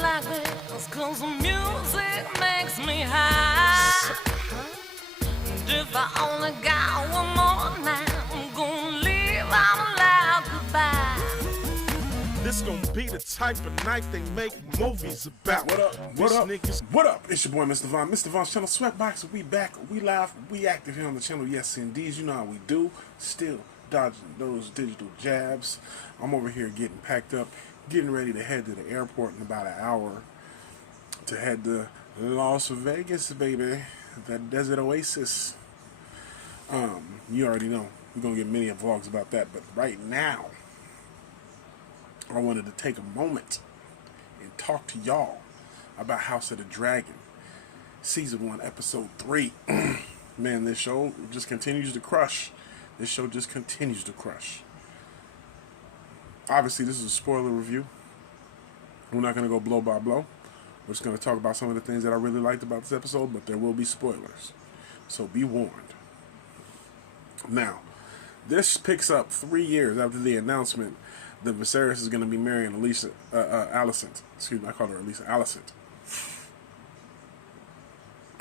like this, 'cause the music makes me high. And if I only got one more night, I'm gonna leave out a loud goodbye. This gonna be the type of night they make movies about. What up? What up? Niggas. What up? It's your boy, Mr. Von. Mr. Von's channel, Sweatbox. We back. We live. We active here on the channel. Yes, indeed. You know how we do. Still dodging those digital jabs. I'm over here getting packed up, getting ready to head to the airport in about an hour to head to Las Vegas, baby. That desert oasis. You already know. We're gonna get many vlogs about that. But right now, I wanted to take a moment and talk to y'all about House of the Dragon, Season 1, Episode 3. Man, this show just continues to crush. This show just continues to crush. Obviously, this is a spoiler review. We're not going to go blow by blow. We're just going to talk about some of the things that I really liked about this episode, but there will be spoilers. So be warned. Now, this picks up 3 years after the announcement that Viserys is going to be marrying Alicent. Excuse me, I call her Alicent.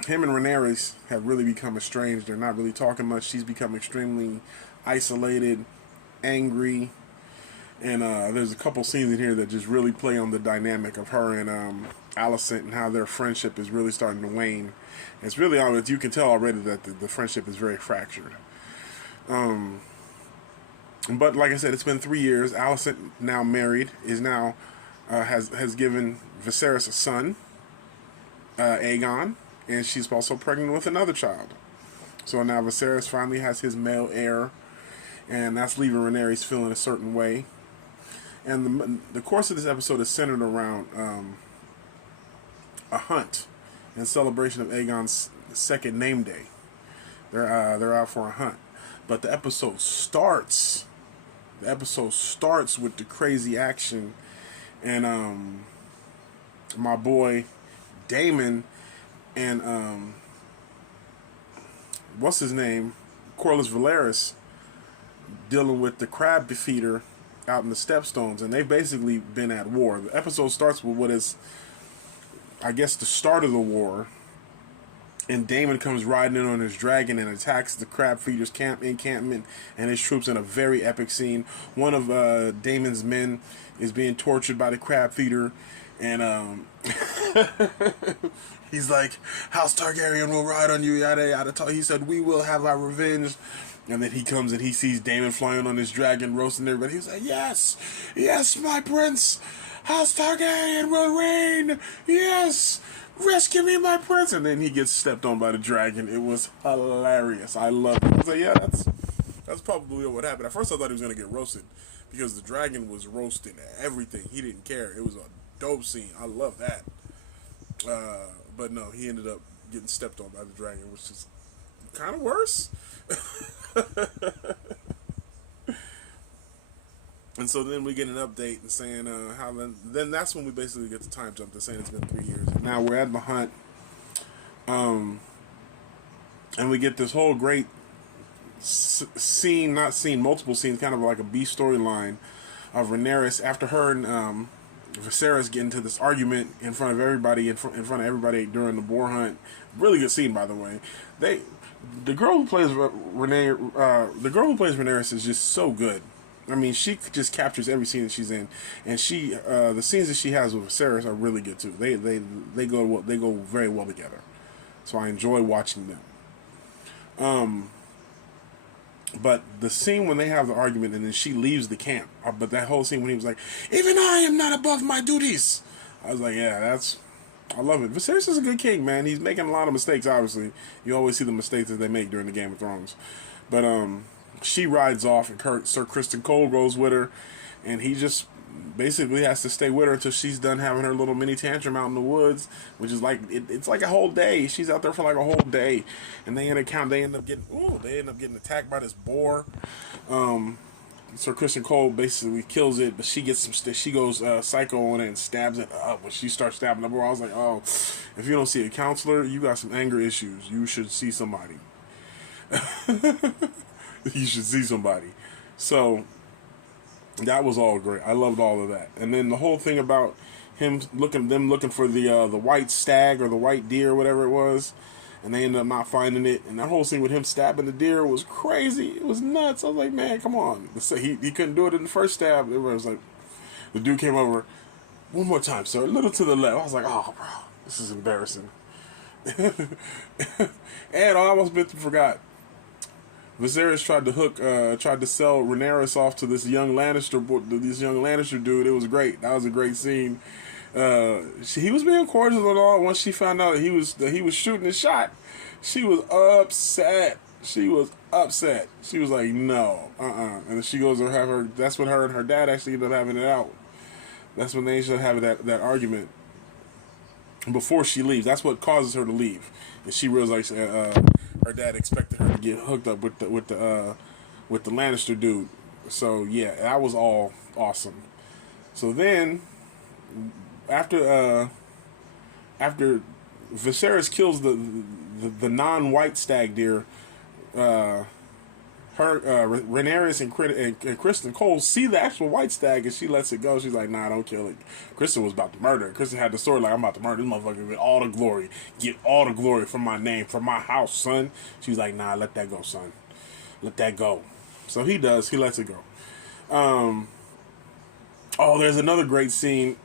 Him and Rhaenyra have really become estranged. They're not really talking much. She's become extremely isolated, angry, and there's a couple scenes in here that just really play on the dynamic of her and Alicent and how their friendship is really starting to wane. It's really obvious. You can tell already that the friendship is very fractured. But like I said, it's been 3 years. Alicent, now married, is now has given Viserys a son, Aegon, and she's also pregnant with another child. So now Viserys finally has his male heir, and that's leaving Rhaenyra feeling a certain way. And the course of this episode is centered around a hunt in celebration of Aegon's second name day. They're out for a hunt, but the episode starts. The episode starts with the crazy action, and my boy Daemon and what's his name, Corlys Valeris, dealing with the crab defeater out in the Stepstones, and they've basically been at war. The episode starts with what is, I guess, the start of the war. And Daemon comes riding in on his dragon and attacks the crab feeder's encampment and his troops in a very epic scene. One of Daemon's men is being tortured by the crab feeder, and he's like, "House Targaryen will ride on you, yada yada." He said, "We will have our revenge." And then he comes and he sees Daemon flying on his dragon, roasting everybody. He's like, "Yes, yes, my prince, House Targaryen will reign. Yes. Rescue me, my prince!" And then he gets stepped on by the dragon. It was hilarious. I loved it. I was like, yeah, that's probably what happened. At first I thought he was going to get roasted because the dragon was roasting everything. He didn't care. It was a dope scene. I love that. But no, he ended up getting stepped on by the dragon, which is kind of worse. And so then we get an update and saying how then that's when we basically get the time jump to saying it's been 3 years. Now we're at the hunt, and we get this whole great multiple scenes, kind of like a B storyline of Rhaenyra after her and Viserys get into this argument in front of everybody during the boar hunt. Really good scene, by the way. The girl who plays Rhaenyra is just so good. I mean, she just captures every scene that she's in, and the scenes that she has with Viserys are really good too. They go very well together, so I enjoy watching them. But the scene when they have the argument and then she leaves the camp, but that whole scene when he was like, "Even I am not above my duties," I was like, yeah, I love it. Viserys is a good king, man. He's making a lot of mistakes. Obviously, you always see the mistakes that they make during the Game of Thrones, but she rides off, and Sir Kristen Cole goes with her, and he just basically has to stay with her until she's done having her little mini tantrum out in the woods, which is like it's like a whole day. She's out there for like a whole day, and they end up getting attacked by this boar. Sir Kristen Cole basically kills it, but she goes psycho on it and stabs it up. When she starts stabbing the boar, I was like, oh, if you don't see a counselor, you got some anger issues. You should see somebody. You should see somebody. So That was all great. I loved all of that. And then the whole thing about them looking for the white stag or the white deer, whatever it was, and they ended up not finding it. And that whole scene with him stabbing the deer was crazy. It was nuts. I was like, man, come on. So he couldn't do it in the first stab. It was like the dude came over, one more time, sir, a little to the left. I was like, oh, bro, this is embarrassing. And I almost forgot. Viserys tried to sell Rhaenyra off to this young Lannister dude. It was great. That was a great scene. He was being cordial and all. Once she found out that he was shooting a shot, she was upset. She was like, no, And she goes to have her. That's when her and her dad actually ended up having it out. That's when they ended up having that argument before she leaves. That's what causes her to leave, and she realizes her dad expected her to get hooked up with the Lannister dude. So yeah, that was all awesome. So then, after Viserys kills the non-white stag deer, Rhaenyra and Kristen Cole see the actual white stag, and she lets it go. She's like, nah, don't kill it. Kristen was about to murder it. Kristen had the sword like, I'm about to murder this motherfucker, get all the glory from my name, from my house, son. She's like, nah, let that go, son. Let that go. So he does. He lets it go. There's another great scene.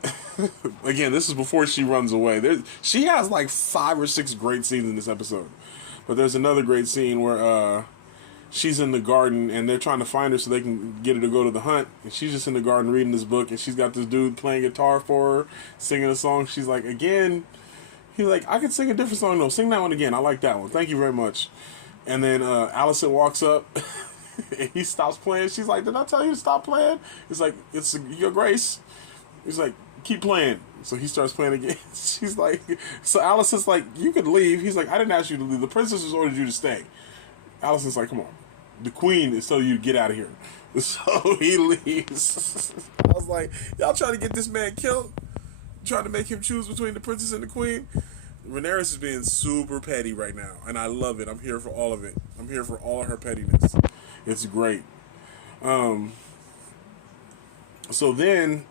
Again, this is before she runs away. She has like 5 or 6 great scenes in this episode. But there's another great scene where she's in the garden and they're trying to find her so they can get her to go to the hunt. And she's just in the garden reading this book, and she's got this dude playing guitar for her, singing a song. She's like, again, he's like, I could sing a different song. No, sing that one again. I like that one. Thank you very much. And then Allison walks up and he stops playing. She's like, did I tell you to stop playing? He's like, it's your grace. He's like, keep playing. So he starts playing again. She's like, so Allison's like, you could leave. He's like, I didn't ask you to leave. The princess has ordered you to stay. Allison's like, come on. The queen is telling you to get out of here. So he leaves. I was like, y'all trying to get this man killed? Trying to make him choose between the princess and the queen? Rhaenyra is being super petty right now, and I love it. I'm here for all of it. I'm here for all of her pettiness. It's great. So then,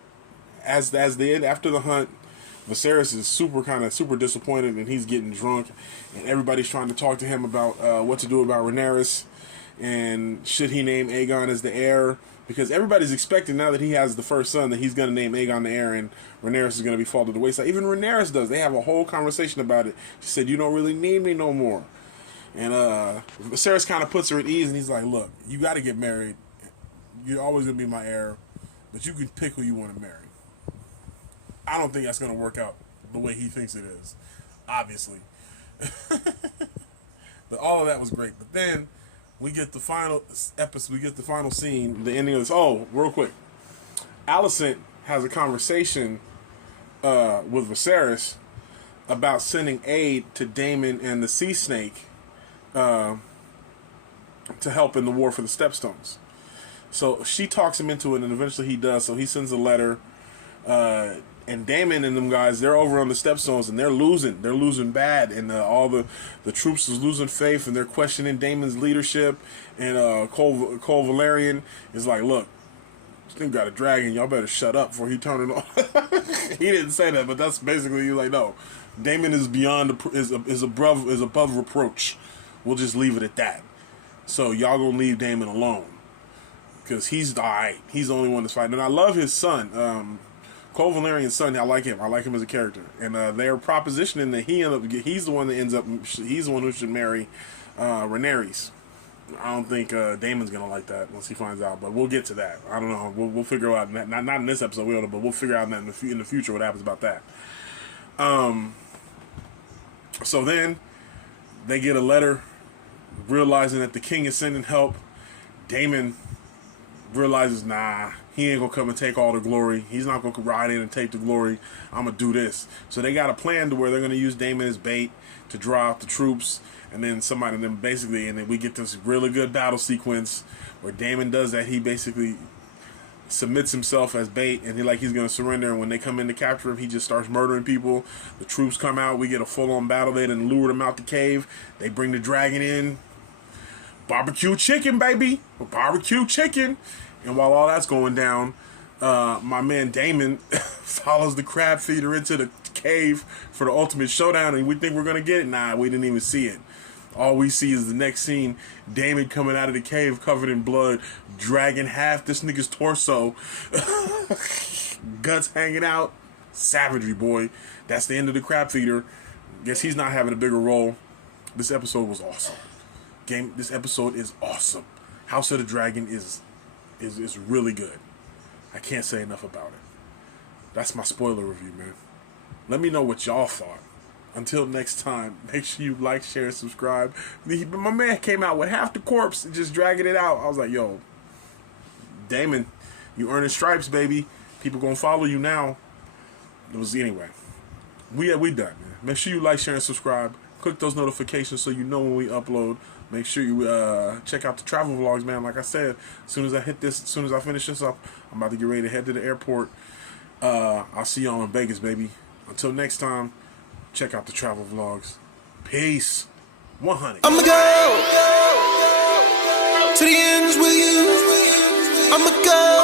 as the end after the hunt, Viserys is super disappointed, and he's getting drunk, and everybody's trying to talk to him about what to do about Rhaenyra, and should he name Aegon as the heir, because everybody's expecting now that he has the first son that he's going to name Aegon the heir, and Rhaenyra is going to be fall to the wayside. Even Rhaenyra does. They have a whole conversation about it. She said, you don't really need me no more. And Viserys kind of puts her at ease, and he's like, look, you got to get married. You're always going to be my heir, but you can pick who you want to marry. I don't think that's going to work out the way he thinks it is, obviously. But all of that was great. But then we get the final episode, we get the final scene, the ending of this. Oh, real quick. Alicent has a conversation with Viserys about sending aid to Daemon and the Sea Snake to help in the war for the Stepstones. So she talks him into it, and eventually he does. So he sends a letter. And Daemon and them guys, they're over on the Stepstones, and they're losing. They're losing bad, and all the troops is losing faith, and they're questioning Daemon's leadership. And Cole Valerian is like, "Look, this thing got a dragon. Y'all better shut up before he turn it on." He didn't say that, but that's basically he's like, "No, Daemon is beyond is above reproach. We'll just leave it at that. So y'all gonna leave Daemon alone because he's alright. He's the only one that's fighting." And I love his son. Cole Valerian's son, I like him. I like him as a character, and they're propositioning that he's the one who should marry Rhaenyra. I don't think Daemon's gonna like that once he finds out, but we'll get to that. I don't know. We'll figure out not in this episode, but we'll figure out in the future what happens about that. So then they get a letter realizing that the king is sending help. Daemon realizes, nah, he ain't gonna come and take all the glory. He's not gonna ride in and take the glory. I'm gonna do this. So they got a plan to where they're gonna use Daemon as bait to draw out the troops, and then we get this really good battle sequence where Daemon does that. He basically submits himself as bait, and he's gonna surrender. And when they come in to capture him, he just starts murdering people. The troops come out. We get a full-on battle. They done lured him out the cave. They bring the dragon in. Barbecue chicken, baby. Barbecue chicken. And while all that's going down, my man Damon follows the crab feeder into the cave for the ultimate showdown, and we think we're gonna get it. Nah, we didn't even see it. All we see is the next scene, Damon coming out of the cave covered in blood, dragging half this nigga's torso, guts hanging out. Savagery, boy. That's the end of the crab feeder. Guess he's not having a bigger role. This episode was awesome. This episode is awesome. House of the Dragon is really good. I can't say enough about it. That's my spoiler review, man. Let me know what y'all thought. Until next time, make sure you like, share, and subscribe. My man came out with half the corpse and just dragging it out. I was like, yo, Damon, you earning stripes, baby. People gonna follow you now. It was anyway. We done, man. Make sure you like, share, and subscribe. Click those notifications so you know when we upload. Make sure you check out the travel vlogs, man. Like I said, as soon as I finish this up, I'm about to get ready to head to the airport. I'll see y'all in Vegas, baby. Until next time, check out the travel vlogs. Peace. 100. I'ma go to the ends with you. I'ma go.